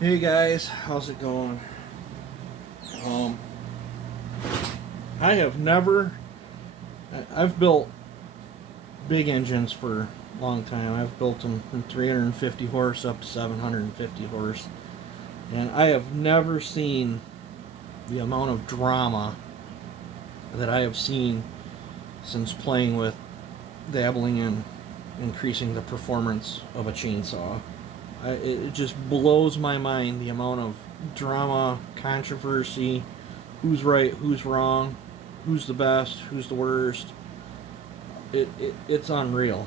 Hey guys, how's it going? Um, I have never, I've built big engines for a long time. I've built them from 350 horse up to 750 horse. And I have never seen the amount of drama that I have seen since playing with, dabbling in increasing the performance of a chainsaw. It just blows my mind the amount of drama, controversy, who's right, who's wrong, who's the best, who's the worst. It's unreal.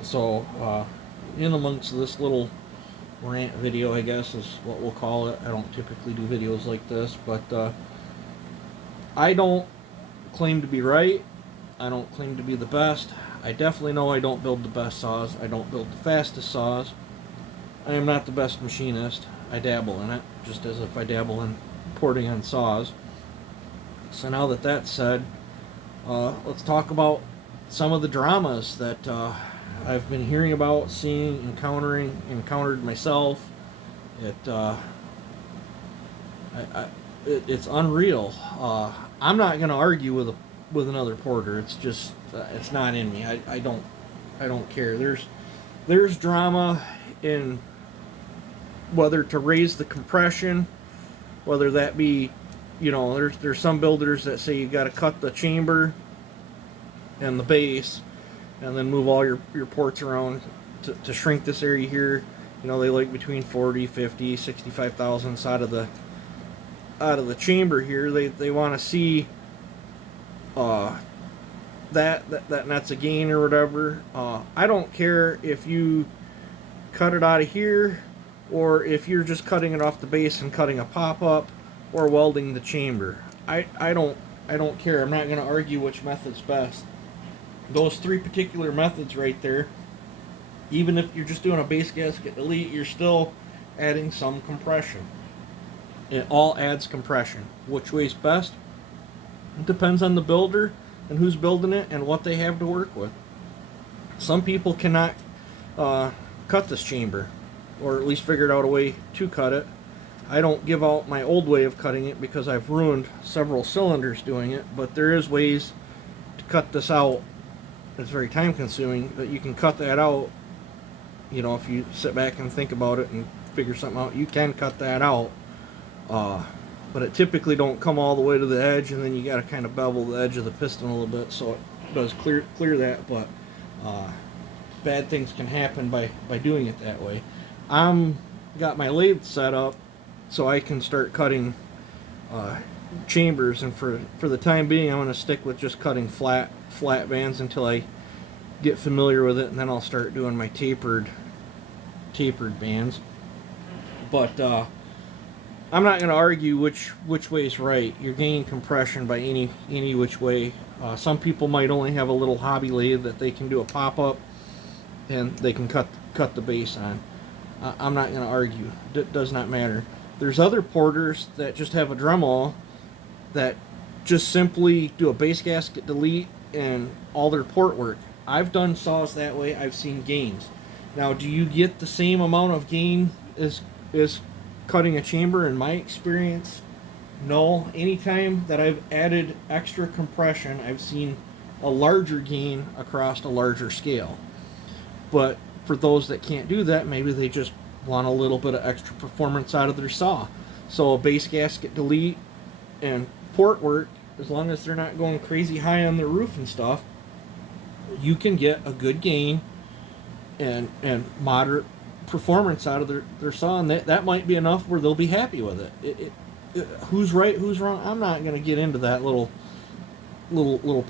So, in amongst this little rant video, I guess is what we'll call it. I don't typically do videos like this, but I don't claim to be right. I don't claim to be the best. I definitely know I don't build the best saws. I don't build the fastest saws. I am not the best machinist. I dabble in it, just as if I dabble in porting on saws. So now that that's said, let's talk about some of the dramas that I've been hearing about, seeing, encountered myself. It's unreal. I'm not going to argue with another porter. It's just it's not in me. I don't care. There's drama in whether to raise the compression, whether that be, there's some builders that say you got to cut the chamber and the base and then move all your ports around to shrink this area here. They like between 40, 50, 65 thousandths out of the chamber here. They want to see that that's a gain or whatever. I don't care if you cut it out of here or if you're just cutting it off the base and cutting a pop-up or welding the chamber. I don't care. I'm not going to argue which method's best. Those three particular methods right there, even if you're just doing a base gasket delete, you're still adding some compression. It all adds compression. Which way's best? It depends on the builder and who's building it and what they have to work with. Some people cannot cut this chamber, or at least figured out a way to cut it. I don't give out my old way of cutting it because I've ruined several cylinders doing it, but there is ways to cut this out. It's very time consuming, but you can cut that out. If you sit back and think about it and figure something out, you can cut that out. But it typically don't come all the way to the edge, and then you got to kind of bevel the edge of the piston a little bit so it does clear that. But bad things can happen by doing it that way. I'm got my lathe set up so I can start cutting chambers, and for the time being I'm going to stick with just cutting flat bands until I get familiar with it, and then I'll start doing my tapered bands. But I'm not going to argue which way is right. You're gaining compression by any which way. Some people might only have a little hobby lathe that they can do a pop-up and they can cut the base on. I'm not going to argue. It does not matter. There's other porters that just have a Dremel that just simply do a base gasket delete and all their port work. I've done saws that way. I've seen gains. Now, do you get the same amount of gain as cutting a chamber? In my experience, no. Anytime that I've added extra compression, I've seen a larger gain across a larger scale. But for those that can't do that, maybe they just want a little bit of extra performance out of their saw. So a base gasket delete and port work, as long as they're not going crazy high on their roof and stuff, you can get a good gain and moderate performance out of their saw, and that might be enough where they'll be happy with it. Who's right, who's wrong? I'm not going to get into that little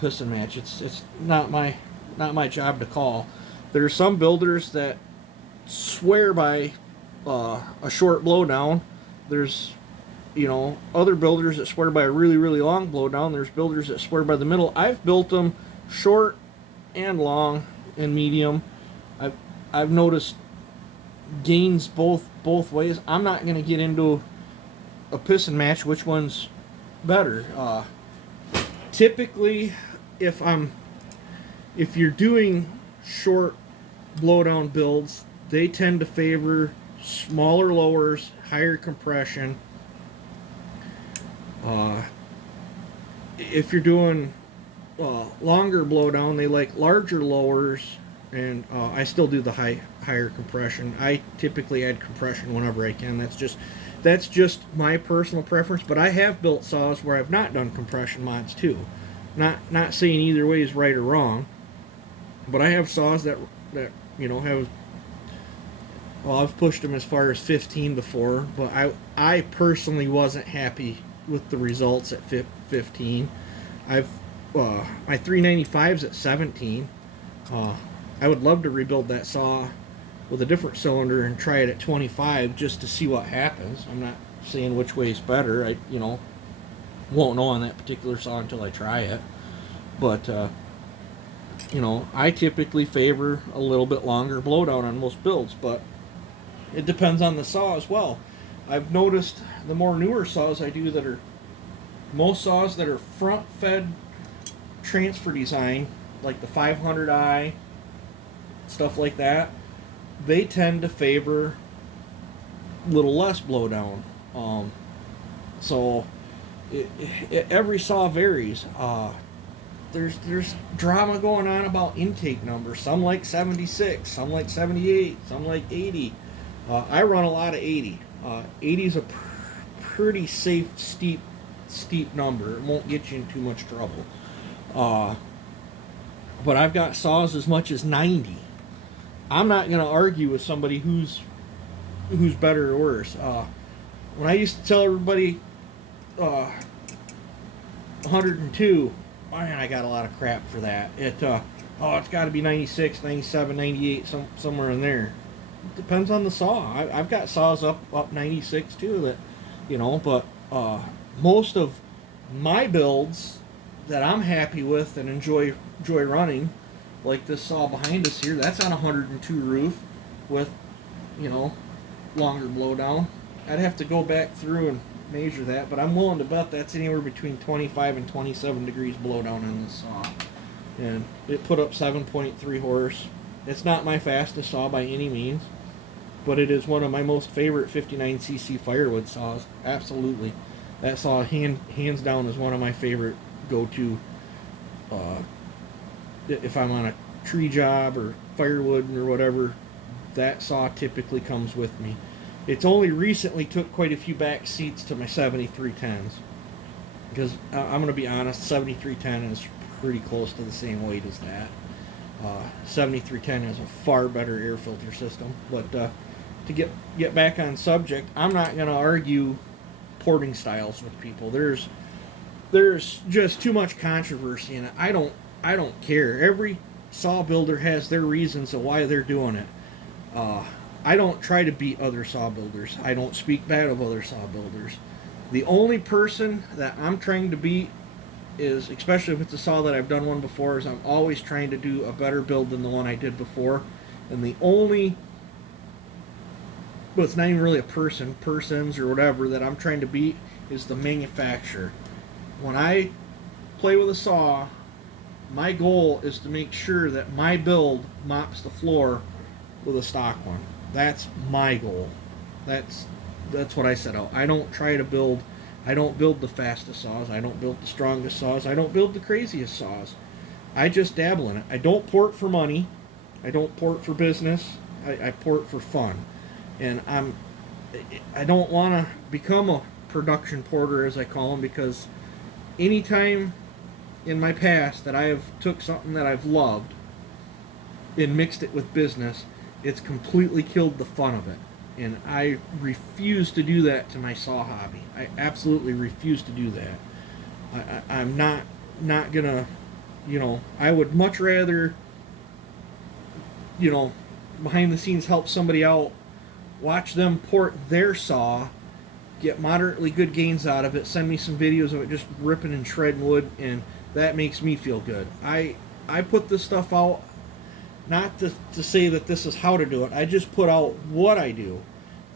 piston match. It's not my job to call. There are some builders that swear by a short blowdown. There's other builders that swear by a really, really long blowdown. There's builders that swear by the middle. I've built them short and long and medium. I've noticed gains both ways. I'm not going to get into a piston match which one's better. Typically, if you're doing short blowdown builds, they tend to favor smaller lowers, higher compression. If you're doing longer blowdown, they like larger lowers, and I still do the higher compression. I typically add compression whenever I can. That's just my personal preference. But I have built saws where I've not done compression mods too. Not saying either way is right or wrong, but I have saws that have. Well, I've pushed them as far as 15 before, but I personally wasn't happy with the results at 15. I've my 395's at 17. I would love to rebuild that saw with a different cylinder and try it at 25 just to see what happens. I'm not saying which way is better. I won't know on that particular saw until I try it. But I typically favor a little bit longer blowdown on most builds, but it depends on the saw as well. I've noticed the more newer saws I do that are most saws that are front fed transfer design, like the 500i, stuff like that, they tend to favor a little less blowdown. So every saw varies. There's drama going on about intake numbers. Some like 76, some like 78, some like 80. I run a lot of 80. 80 is a pretty safe, steep number. It won't get you in too much trouble. But I've got saws as much as 90. I'm not going to argue with somebody who's better or worse. When I used to tell everybody 102, man, I got a lot of crap for that. It's got to be 96, 97, 98, somewhere in there. It depends on the saw. I've got saws up 96 too, but most of my builds that I'm happy with and enjoy running, like this saw behind us here, that's on a 102 roof with longer blowdown. I'd have to go back through and measure that, but I'm willing to bet that's anywhere between 25 and 27 degrees blowdown on this saw. And it put up 7.3 horse. It's not my fastest saw by any means, but it is one of my most favorite 59cc firewood saws. Absolutely. That saw hands down is one of my favorite go-to if I'm on a tree job or firewood or whatever. That saw typically comes with me. It's only recently took quite a few back seats to my 7310s, because I'm going to be honest, 7310 is pretty close to the same weight as that. 7310 has a far better air filter system. But to get back on subject, I'm not going to argue porting styles with people. There's just too much controversy in it. I don't care. Every saw builder has their reasons of why they're doing it. I don't try to beat other saw builders. I don't speak bad of other saw builders. The only person that I'm trying to beat is, especially if it's a saw that I've done one before, is I'm always trying to do a better build than the one I did before. And it's not even really a persons or whatever that I'm trying to beat, is the manufacturer. When I play with a saw, my goal is to make sure that my build mops the floor with a stock one. That's my goal. That's what I set out. I don't build the fastest saws. I don't build the strongest saws. I don't build the craziest saws. I just dabble in it. I don't port for money. I don't port for business. I port for fun. And I don't want to become a production porter, as I call them, because anytime in my past that I have took something that I've loved and mixed it with business, it's completely killed the fun of it. And I refuse to do that to my saw hobby. I absolutely refuse to do that. I'm not gonna, I would much rather, behind the scenes help somebody out, watch them port their saw, get moderately good gains out of it, send me some videos of it just ripping and shredding wood, and that makes me feel good. I put this stuff out not to say that this is how to do it. I just put out what I do.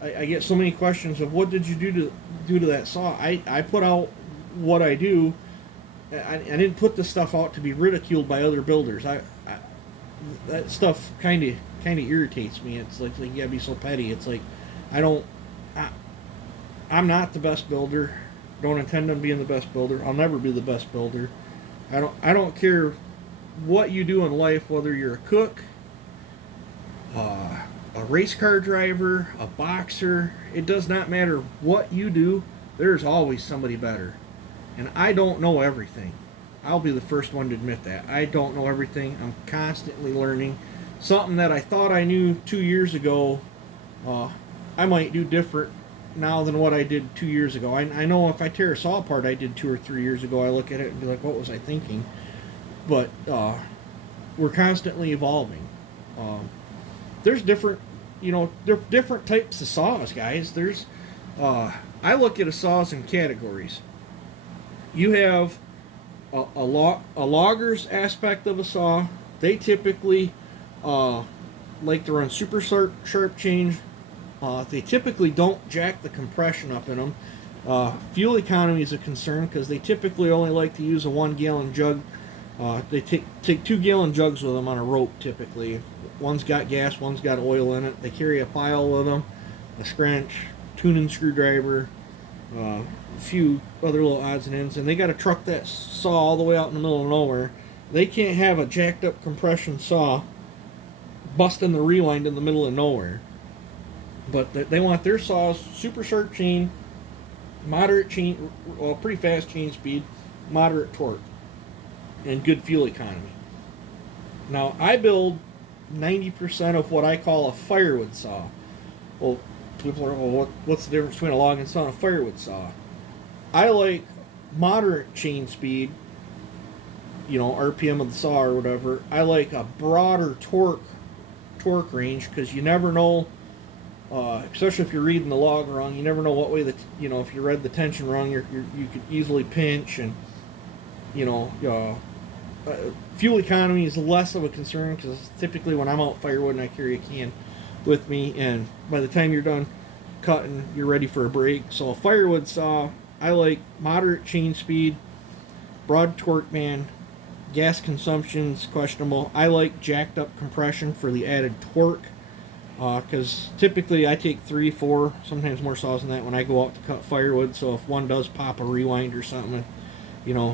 I get so many questions of what did you do to that saw. I put out what I do. I didn't put this stuff out to be ridiculed by other builders. That stuff kind of irritates me. It's like you gotta be so petty. It's like, I don't. I, I'm not the best builder. Don't intend on being the best builder. I'll never be the best builder. I don't care what you do in life, whether you're a cook, a race car driver, a boxer. It does not matter what you do. There's always somebody better. And I don't know everything. I'll be the first one to admit that. I don't know everything. I'm constantly learning. Something that I thought I knew 2 years ago, I might do different now than what I did 2 years ago. I know if I tear a saw apart I did 2 or 3 years ago, I look at it and be like, what was I thinking? But we're constantly evolving. There's different, different types of saws, guys. I look at a saws in categories. You have a logger's aspect of a saw. They typically like to run super sharp change. They typically don't jack the compression up in them. Fuel economy is a concern because they typically only like to use a 1-gallon jug. They take 2-gallon jugs with them on a rope typically. One's got gas, one's got oil in it. They carry a file with them, a scrunch, tuning screwdriver, a few other little odds and ends, and they got to truck that saw all the way out in the middle of nowhere. They can't have a jacked up compression saw busting the rewind in the middle of nowhere. But they want their saws super sharp chain, moderate chain, well, pretty fast chain speed, moderate torque, and good fuel economy. Now, I build 90% of what I call a firewood saw. Well, people are, well, what's the difference between a logging saw and a firewood saw? I like moderate chain speed, RPM of the saw or whatever. I like a broader torque range because you never know, especially if you're reading the log wrong, you never know what way if you read the tension wrong, you could easily pinch, and fuel economy is less of a concern because typically when I'm out firewood and I carry a can with me, and by the time you're done cutting, you're ready for a break. So a firewood saw, I like moderate chain speed, broad torque band. Gas consumption's questionable. I like jacked up compression for the added torque, because typically I take 3, 4, sometimes more saws than that when I go out to cut firewood. So if one does pop a rewind or something,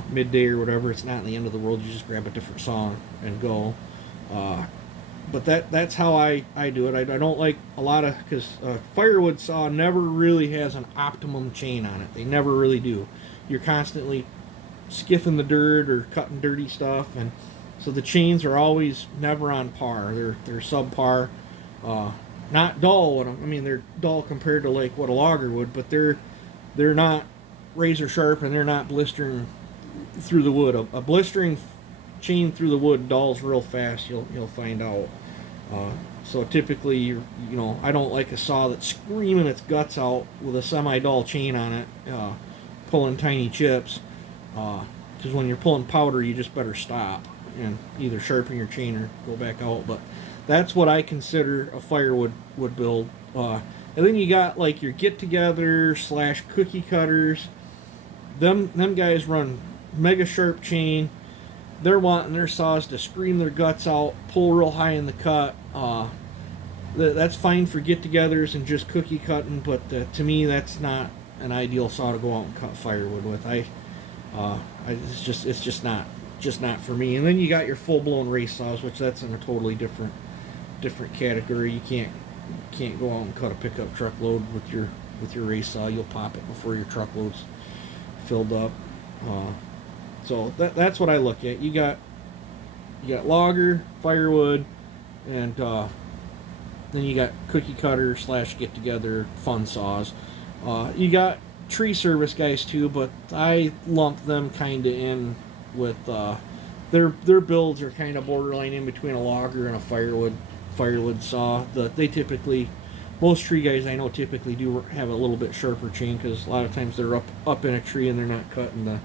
midday or whatever, it's not the end of the world. You just grab a different saw and go. But that's how I do it. I don't like a lot of, because firewood saw never really has an optimum chain on it. They never really do. You're constantly skiffing the dirt or cutting dirty stuff, and so the chains are always never on par. They're subpar. Not dull. They're dull compared to like what a logger would, but they're not razor sharp, and they're not blistering through the wood. A blistering chain through the wood dulls real fast. You'll find out. So typically, I don't like a saw that's screaming its guts out with a semi-dull chain on it, pulling tiny chips. Because when you're pulling powder, you just better stop and either sharpen your chain or go back out. But that's what I consider a firewood would build. And then you got like your get-together / cookie cutters. Them guys run mega sharp chain. They're wanting their saws to scream their guts out, pull real high in the cut. That's fine for get-togethers and just cookie cutting, but to me, that's not an ideal saw to go out and cut firewood with. It's just not for me. And then you got your full-blown race saws, which that's in a totally different category. You can't go out and cut a pickup truck load with your race saw. You'll pop it before your truckload's filled up. So that's what I look at. You got logger, firewood, and then you got cookie cutter / get together fun saws. You got tree service guys too, but I lump them kind of in with their builds are kind of borderline in between a logger and a firewood saw. Most tree guys I know typically do have a little bit sharper chain because a lot of times they're up in a tree and they're not cutting the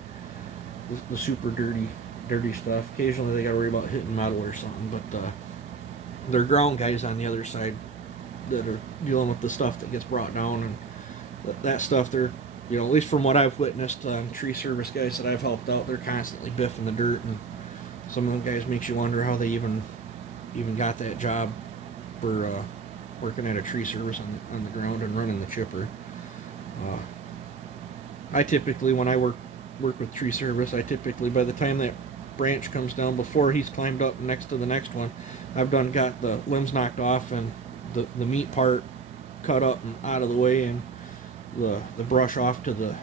super dirty stuff. Occasionally they got to worry about hitting metal or something, but they're ground guys on the other side that are dealing with the stuff that gets brought down, and that stuff they're, at least from what I've witnessed, tree service guys that I've helped out, they're constantly biffing the dirt, and some of them guys makes you wonder how they even got that job for working at a tree service on the ground and running the chipper. I typically, when I work with tree service, I typically, by the time that branch comes down, before he's climbed up next to the next one, I've got the limbs knocked off and the meat part cut up and out of the way, and the brush off to the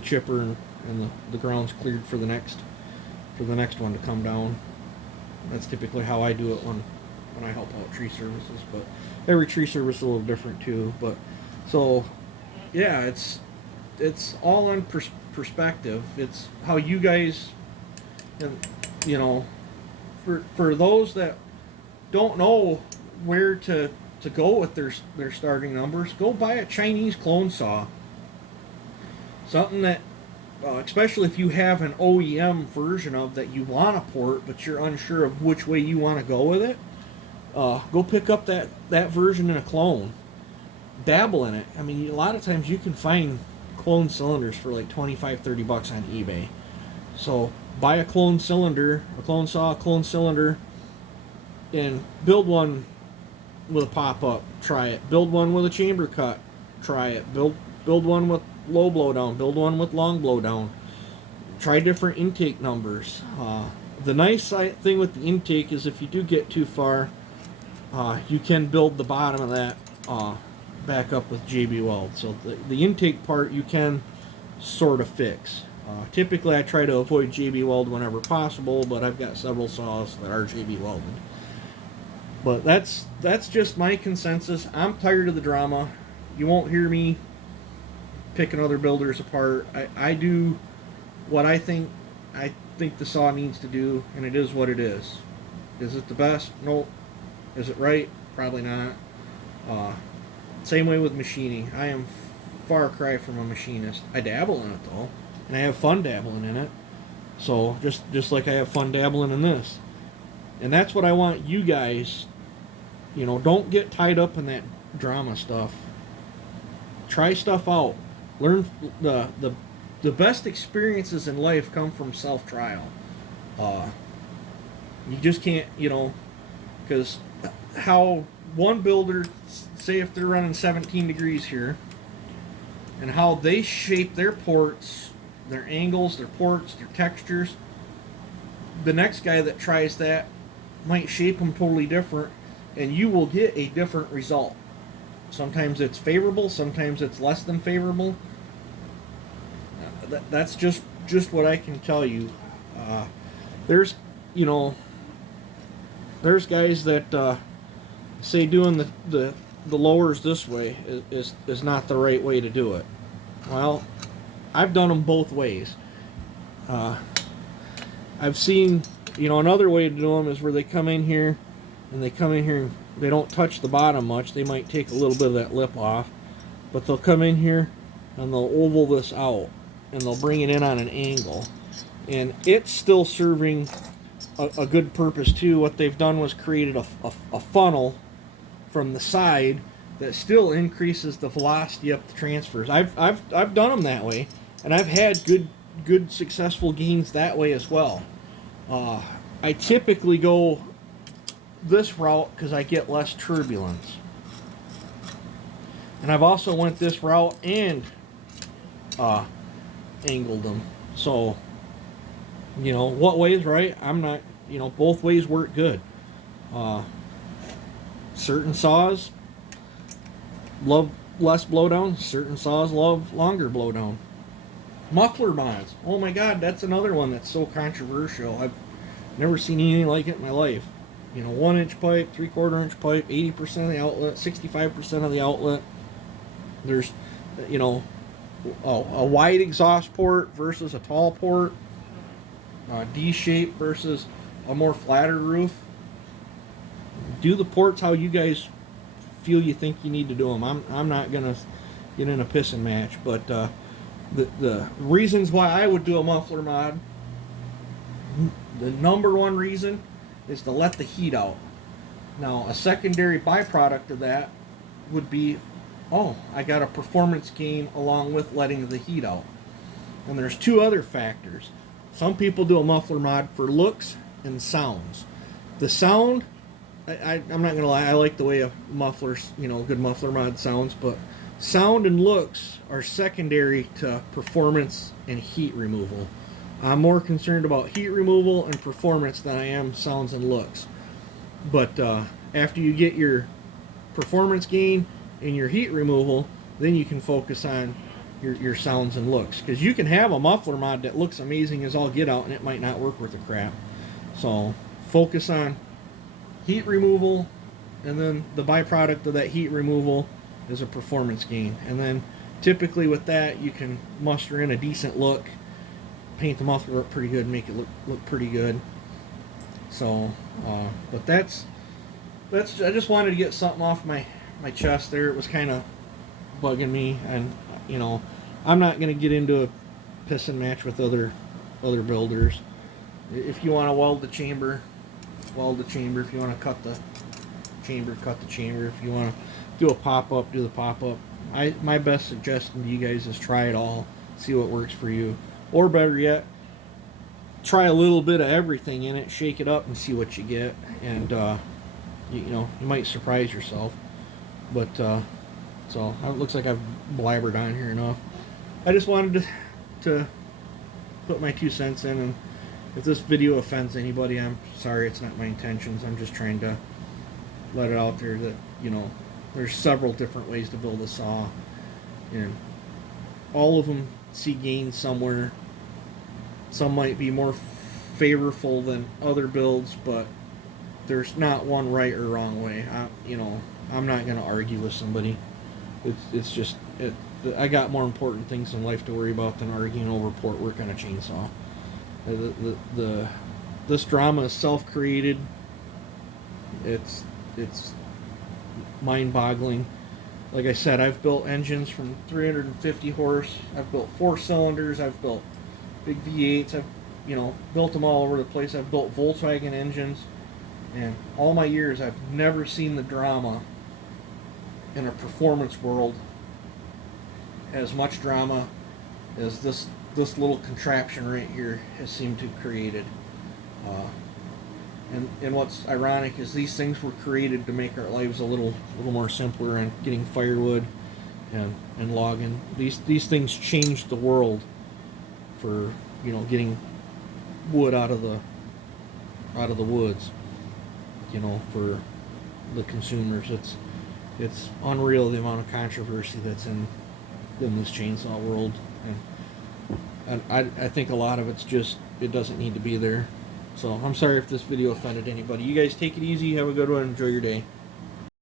chipper, and the ground's cleared for the next one to come down. That's typically how I do it when I help out tree services, but every tree service is a little different too. But so yeah, it's all in perspective. It's how you guys, and you know, for those that don't know where to go with their starting numbers, go buy a Chinese clone saw. Something that, especially if you have an OEM version of that you want to port, but you're unsure of which way you want to go with it, go pick up that version in a clone. Dabble in it. I mean, a lot of times you can find clone cylinders for like $25-30 on eBay. So buy a clone cylinder, a clone saw, a clone cylinder, and build one with a pop-up. Try it. Build one with a chamber cut. Try it. Build one with low blowdown. Build one with long blowdown. Try different intake numbers. The nice thing with the intake is if you do get too far, you can build the bottom of that back up with JB Weld. So the intake part you can sort of fix. Typically I try to avoid JB Weld whenever possible, but I've got several saws that are JB Welded. But that's just my consensus. I'm tired of the drama. You won't hear me picking other builders apart. I do what I think the saw needs to do, and it is what it is. Is it the best? Nope. Is it right? Probably not. Same way with machining. I am far cry from a machinist. I dabble in it though, and I have fun dabbling in it. So just like I have fun dabbling in this. And that's what I want you guys, don't get tied up in that drama stuff. Try stuff out. Learn the best experiences in life come from self-trial. You just can't, because how one builder, say if they're running 17 degrees here, and how they shape their ports, their angles, their ports, their textures, the next guy that tries that might shape them totally different, and you will get a different result. Sometimes it's favorable, sometimes it's less than favorable. That's just what I can tell you. There's guys that say doing the lowers this way is not the right way to do it. Well, I've done them both ways. I've seen, another way to do them is where they come in here and they don't touch the bottom much. They might take a little bit of that lip off, but they'll come in here and they'll oval this out and they'll bring it in on an angle, and it's still serving a good purpose too. What they've done was created a funnel from the side that still increases the velocity up the transfers. I've done them that way, and I've had good successful gains that way as well. I typically go this route because I get less turbulence, and I've also went this route and angled them. So what way is right? I'm not, both ways work good. Certain saws love less blowdown, certain saws love longer blowdown. Muffler mods, oh my god, that's another one that's so controversial. I've never seen anything like it in my life. 1-inch pipe, 3/4 inch pipe, 80% of the outlet, 65% of the outlet. There's a wide exhaust port versus a tall port, D-shape versus a more flatter roof. Do the ports how you guys feel you think you need to do them. I'm not gonna get in a pissing match, but the reasons why I would do a muffler mod, the number one reason is to let the heat out. Now, a secondary byproduct of that would be, I got a performance gain along with letting the heat out. And there's two other factors. Some people do a muffler mod for looks and sounds. The sound I'm not gonna lie, I like the way a muffler's, good muffler mod sounds, but sound and looks are secondary to performance and heat removal. I'm more concerned about heat removal and performance than I am sounds and looks. But after you get your performance gain and your heat removal, then you can focus on your sounds and looks. Because you can have a muffler mod that looks amazing as all get out, and it might not work worth a crap. So focus on heat removal, and then the byproduct of that heat removal is a performance gain. And then typically with that, you can muster in a decent look, paint the muffler up pretty good, make it look pretty good. So, but that's I just wanted to get something off my chest there. It was kind of bugging me, and I'm not going to get into a pissing match with other builders. If you want to weld the chamber. If you want to cut the chamber, cut the chamber. If you want to do a pop-up, do the pop-up. My best suggestion to you guys is try it all, see what works for you. Or better yet, try a little bit of everything in it, shake it up and see what you get. And, you might surprise yourself. But, so, it looks like I've blabbered on here enough. I just wanted to put my 2 cents in, and if this video offends anybody, I'm sorry, it's not my intentions. I'm just trying to let it out there that, there's several different ways to build a saw, and all of them see gains somewhere. Some might be more favorable than other builds, but there's not one right or wrong way. I'm not going to argue with somebody. It's just, I got more important things in life to worry about than arguing over port work on a chainsaw. This drama is self-created. It's mind-boggling. Like I said, I've built engines from 350 horse. I've built 4 cylinders. I've built big V8s. I've built them all over the place. I've built Volkswagen engines, and all my years I've never seen the drama in a performance world as much drama as this little contraption right here has seemed to have created. And what's ironic is these things were created to make our lives a little more simpler, and getting firewood and logging. These things changed the world for getting wood out of the woods. For the consumers, it's unreal the amount of controversy that's in this chainsaw world. And I think a lot of it's just, it doesn't need to be there. So I'm sorry if this video offended anybody. You guys take it easy. Have a good one. Enjoy your day.